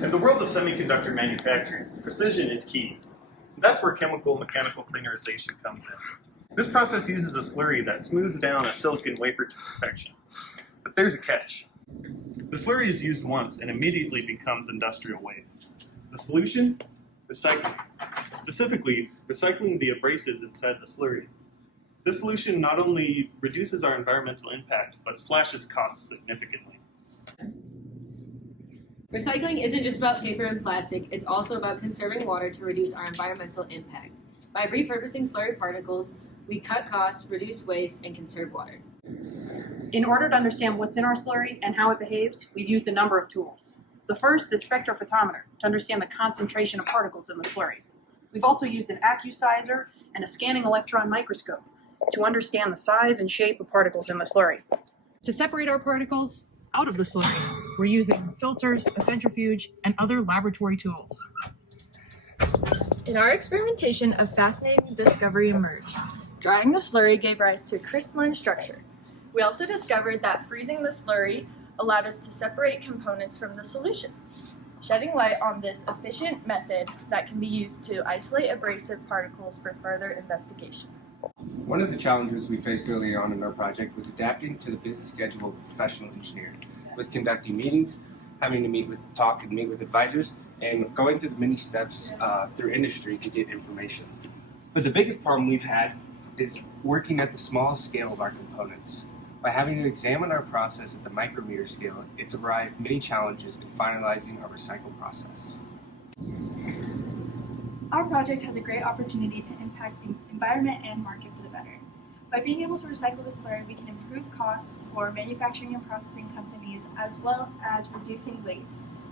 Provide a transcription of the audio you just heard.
In the world of semiconductor manufacturing, precision is key. That's where chemical-mechanical planarization comes in. This process uses a slurry that smooths down a silicon wafer to perfection. But there's a catch. The slurry is used once and immediately becomes industrial waste. The solution? Recycling. Specifically, recycling the abrasives inside the slurry. This solution not only reduces our environmental impact, but slashes costs significantly. Recycling isn't just about paper and plastic, it's also about conserving water to reduce our environmental impact. By repurposing slurry particles, we cut costs, reduce waste, and conserve water. In order to understand what's in our slurry and how it behaves, we've used a number of tools. The first is spectrophotometer to understand the concentration of particles in the slurry. We've also used an accusizer and a scanning electron microscope to understand the size and shape of particles in the slurry. To separate our particles out of the slurry, we're using filters, a centrifuge, and other laboratory tools. In our experimentation, a fascinating discovery emerged. Drying the slurry gave rise to a crystalline structure. We also discovered that freezing the slurry allowed us to separate components from the solution, shedding light on this efficient method that can be used to isolate abrasive particles for further investigation. One of the challenges we faced early on in our project was adapting to the busy schedule of a professional engineer, with conducting meetings, having to meet with advisors, and going through the many steps through industry to get information. But the biggest problem we've had is working at the smallest scale of our components. By having to examine our process at the micrometer scale, it's arised many challenges in finalizing our recycle process. Our project has a great opportunity to impact the environment and market for the better. By being able to recycle the slurry, we can improve costs for manufacturing and processing companies as well as reducing waste.